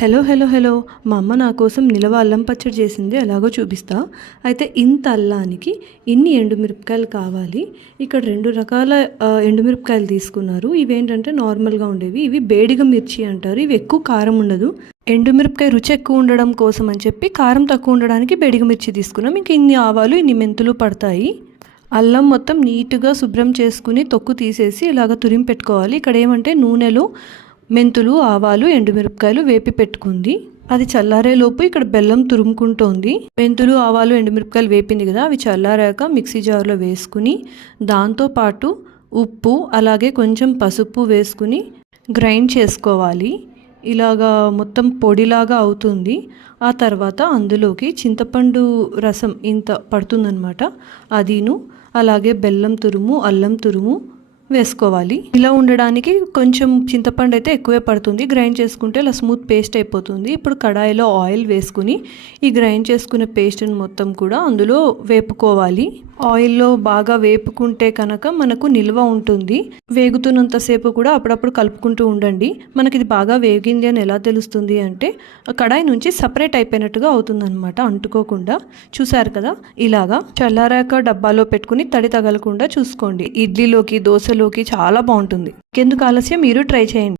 Hello hello hello మా అమ్మ నా కోసం నిలవ అల్లం పచ్చడి చేసింది, ఎలాగో చూపిస్తా. అయితే ఇంత అల్లానికి ఇన్ని ఎండుమిరపకాయలు కావాలి. ఇక్కడ 2 రకాల ఎండుమిరపకాయలు తీసుకున్నారు. ఇవేంటంటే నార్మల్గా ఉండేవి, ఇవి బేడిగ మిర్చి అంటారు. ఇవి ఎక్కువ కారం ఉండదు. ఎండుమిరపకాయ రుచి ఎక్కువ ఉండడం కోసం అని చెప్పి కారం తక్కువ ఉండడానికి బేడిగ మిర్చి తీసుకున్నాం. ఇంక ఇన్ని ఆవాలు ఇన్ని మెంతులు పడతాయి. అల్లం మొత్తం నీట్గా శుభ్రం చేసుకుని తొక్కు తీసేసి ఇలాగ తురిమి పెట్టుకోవాలి. ఇక్కడ ఏమంటే నూనెలో మెంతులు, ఆవాలు, ఎండుమిరపకాయలు వేపి పెట్టుకుంది. అది చల్లారేలోపు ఇక్కడ బెల్లం తురుముకుంటోంది. మెంతులు, ఆవాలు, ఎండుమిరపకాయలు వేపింది కదా, అవి చల్లారాక మిక్సీ జార్లో వేసుకుని దాంతోపాటు ఉప్పు అలాగే కొంచెం పసుపు వేసుకుని గ్రైండ్ చేసుకోవాలి. ఇలాగా మొత్తం పొడిలాగా అవుతుంది. ఆ తర్వాత అందులోకి చింతపండు రసం ఇంత పడుతుందన్నమాట. అదిను అలాగే బెల్లం తురుము, అల్లం తురుము వేసుకోవాలి. ఇలా ఉండడానికి కొంచెం చింతపండు అయితే ఎక్కువే పడుతుంది. గ్రైండ్ చేసుకుంటే ఇలా స్మూత్ పేస్ట్ అయిపోతుంది. ఇప్పుడు కడాయిలో ఆయిల్ వేసుకుని ఈ గ్రైండ్ చేసుకున్న పేస్ట్ని మొత్తం కూడా అందులో వేపుకోవాలి. ఆయిల్లో బాగా వేపుకుంటే కనుక మనకు నిల్వ ఉంటుంది. వేగుతున్నంతసేపు కూడా అప్పుడప్పుడు కలుపుకుంటూ ఉండండి. మనకి ఇది బాగా వేగింది అని ఎలా తెలుస్తుంది అంటే కడాయి నుంచి సపరేట్ అయిపోయినట్టుగా అవుతుందన్నమాట, అంటుకోకుండా. చూసారు కదా, ఇలాగా చల్లారాక డబ్బాలో పెట్టుకుని తడి తగలకుండా చూసుకోండి. ఇడ్లీలోకి, దోశలోకి చాలా బాగుంటుంది. ఎందుకు ఆలస్యం, మీరు ట్రై చేయండి.